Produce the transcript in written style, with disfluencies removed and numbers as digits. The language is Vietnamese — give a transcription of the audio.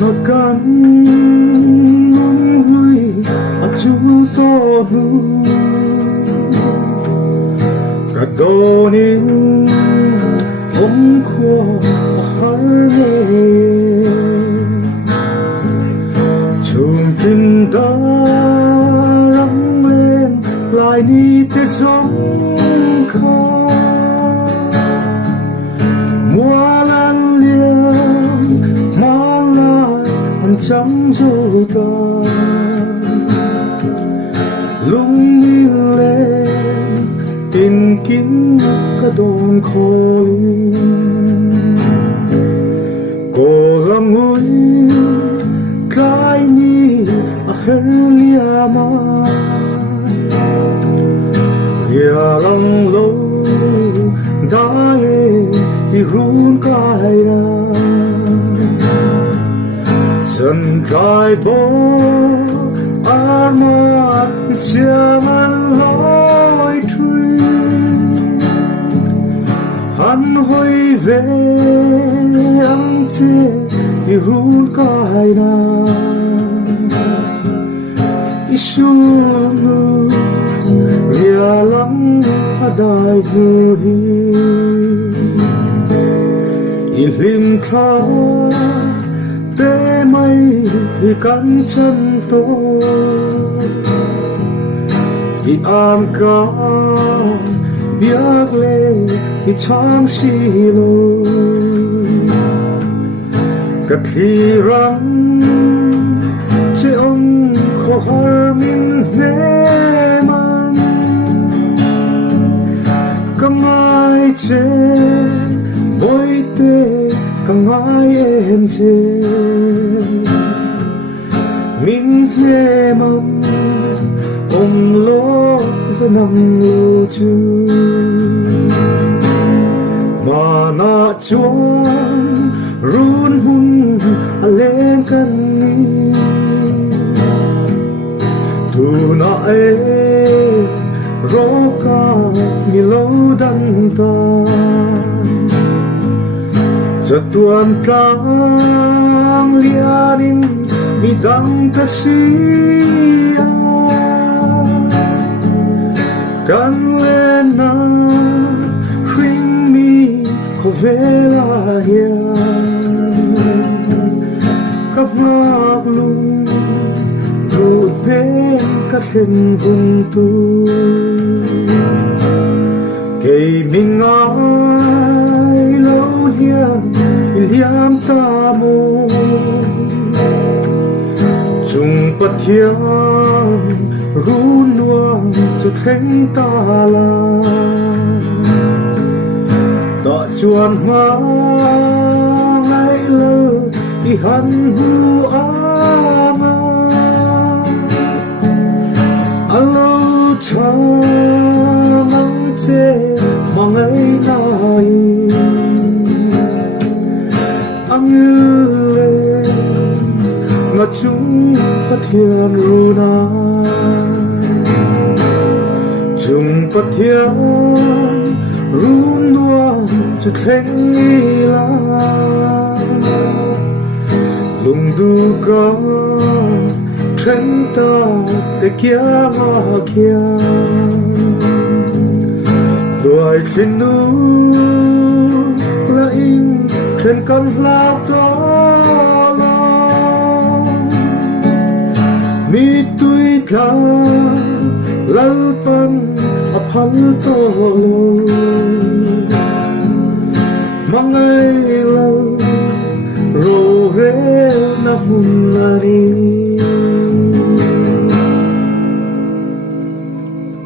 nó cắn nung lui ở chú to nu cả đồ nín hôm qua har nghe chung tin đã răng lên lại đi tết giống khóc mùa lan liêng mà lại còn chẳng dấu ta lung nhìn lên tin kín cả đồn khô linh cố gắng ngồi cái ni ở hơn lia mà lia lăng lâu đã đi run cái dần cái bố arma siang an lối truy hắn hoi về ăn chê đi run cái na isunu lia lăng adai hu hi ilim tha te mai kan chân to i am ka biak le i chang si lo ka thi rang che ông kho har min ne man kamai che boy te kamai em che min ne man om lo với nằm lô chu mà na chuan run hun lên căn ni tu na e roka mi lâu đan ta giật tuan tang lianin mi dang ta sia kan lên na khuyên mi có về là hiền các ngọc lung rụt bên các hình vùng tu cây mình ai lâu hiền liam ta mô chung bát thiên run nuông cho thánh ta la tọa chuan hoa ngày lơ đi hắn hu ama alo cha mang che mang ấy nói ang lên ngã chung bát thiên runa chung bát thiên run nuông cho thánh la lung du ca thánh ta để kia ngã kia loài trên núi là in trên căn lao đó mi tui ta lal pan a phal to mang ai lâu ro re na hun la ni